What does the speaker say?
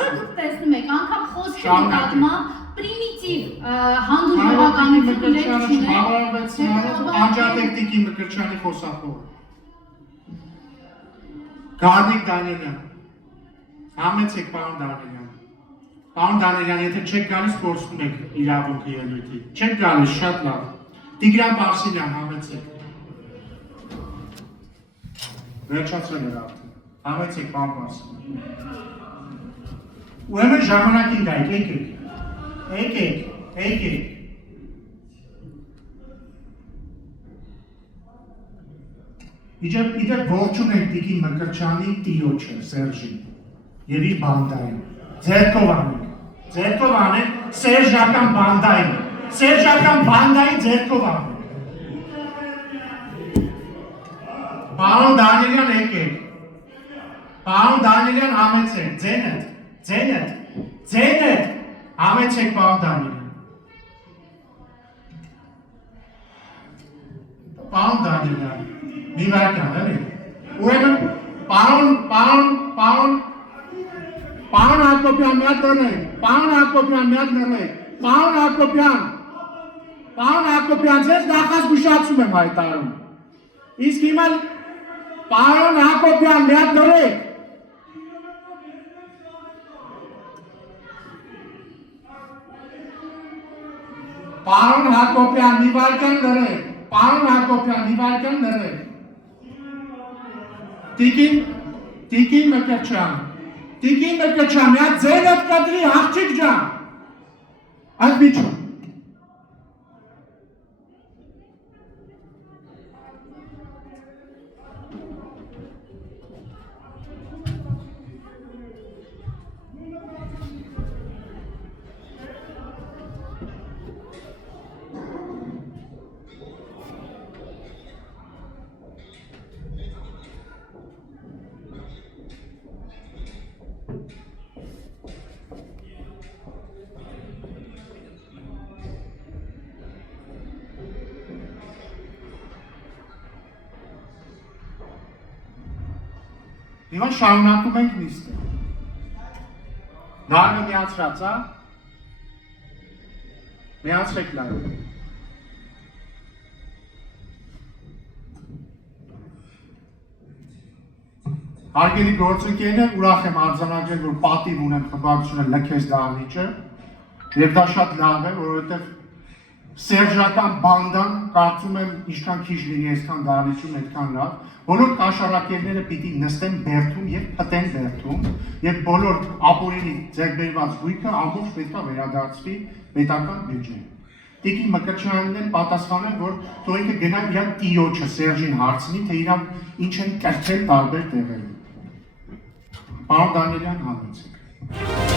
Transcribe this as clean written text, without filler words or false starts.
որը դուք տեսնում եք, անգամ խոսքի նկատմամբ պրիմիտիվ հանդուրժողականություն Անջատեկտիկի Մկրտչյանի խոսափողը Գարնիկ Դանիելյան Համեցեք պարոն Դանիելյան Պարոն Դանիելյան, եթե չեք գալիս փորձում եք իրավունքի ելույթի Չեք գալիս, շատ լավ Տիգրան Պարսիլյան, համեցեք Վերջացրել էր արդեն Համեցեք պարոն Պարսիլյան Ուրեմն ժամանակին գայք, եկեք Իդեպ ողջուն եք Տիկին Մկրտչյանի տիրոջը, Սերժին և իր բանդային Ձերքով անեք Սերժական բանդային ձերքով անեք Պարոն Դանիելյան եկեք Պարոն Դանիելյան համեցեք ձենդ համեցեք պարոն Դանիելյան Պարոն Դանիելյան մի վարկան էլի ուրեմն պարոն Հակոբյան մի հատ լռեք պարոն Հակոբյան ձեզ նախազգուշացում եմ հայտարարում իսկ հիմա պարոն Հակոբյան մի հատ լռեք Պարոն Հակոբյան մի վարկան լռեք Տիկին Մկրտչյան, մի հատ ձենդ կտրի աղջիկ ջան, այդ միջում։ Հիմա շարունակում ենք նիստը։ Լարը միացրած, հա։ Միացրեք լարը։ Հարգելի գործընկերներ, ուրախ եմ արձանագրել, որ պատիվ ունեմ խմբակցությունը լքես դահլիճը, եւ դա շատ լավ է, որովհետեւ Սերժական բանդան կարծում եմ ինչքան քիչ լինի այսքան դահլիճում, այդքան լավ։ Բոլոր կաշառակերները պիտի նստեն բերդում եւ փտեն բերդում եւ բոլոր ապօրինի ձեռքբերված գույքը ամբողջ պետքա վերադարձվի պետական բյուջեին։ Տիկին Մկրտչյանն են պատասխանել, որ թող ինքը գնա իր տիրոջը Սերժին հարցնի, թե իրան ինչ են կրթել տարբեր տեղերում։ Պարոն Դանիելյան, համեցեք։